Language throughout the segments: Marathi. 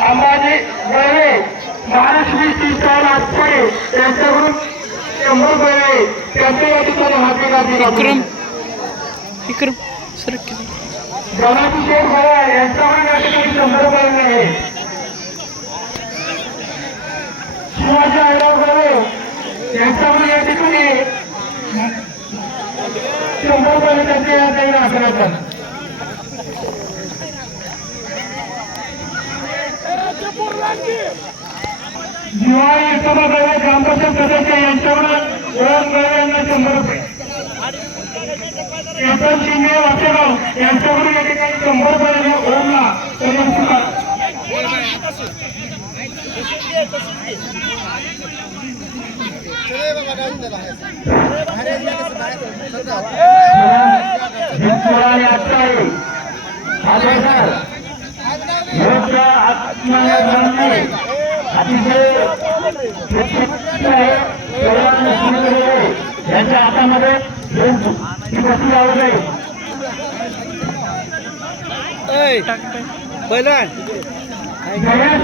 अंबाजी गळे महालक्ष्मी स्टॉल आजपडे यांच्याकडून 100 गळे त्यांच्या या ठिकाणी हाती विक्रम सर जनाभिषेक गळे यांच्याकडून या ठिकाणी 100 गळे आहे. शिवाजी आयराव गळे यांच्याकडून या ठिकाणी 100 गळे त्यांच्या या ठिकाणी हाती दिवाळी विठोबा ग्रामपंचायत सदस्य यांच्याकडून 100 रुपये. केतन शिंदे वाचेगाव यांच्याकडून या ठिकाणी 100 रुपये ओमला यांच्या हातामध्ये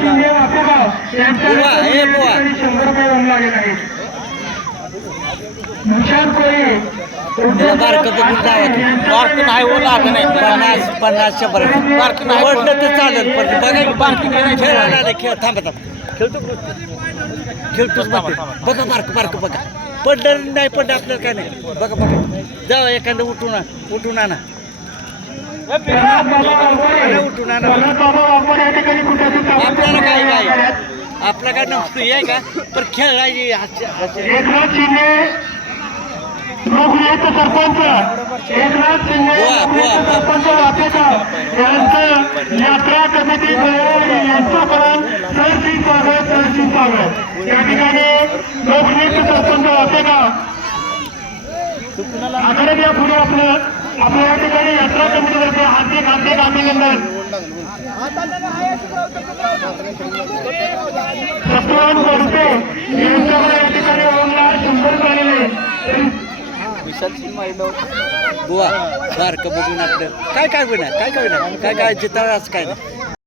शिंदे वापेगाव यांच्या 100 रुपये ओम लागेल आहे. निशांत कोळी बारक नाही ओला नाही 50 100 बारक नाही ओढलं तर चालेल पण बघा बारकी खेळायला खेळ थांबा खेळतोच बघा बारक बघा पडलं नाही पडलं आपल्याला काय नाही बघा जाऊ एखादं उठून आणा उठून आणा आपल्याला काय आपला काय नसतो आहे का पण खेळायची सरपंच एकनाथ शिंदे सरपंच वाटेगाव यांचं यात्रा कमिटी यांच्यापर्यंत सरशी स्वागत या ठिकाणी लोकनेते सरपंच वाटेगाव आकडे घ्या पुढे आपल्या या ठिकाणी यात्रा कमिटीतर्फे हार्दिक अभिनंदन. सत्वान गोडसे यांच्याकडे या ठिकाणी ओमला 100 रुपये बुवा बारक बघून आपलं काय होईना काय जितावं असं काय नाही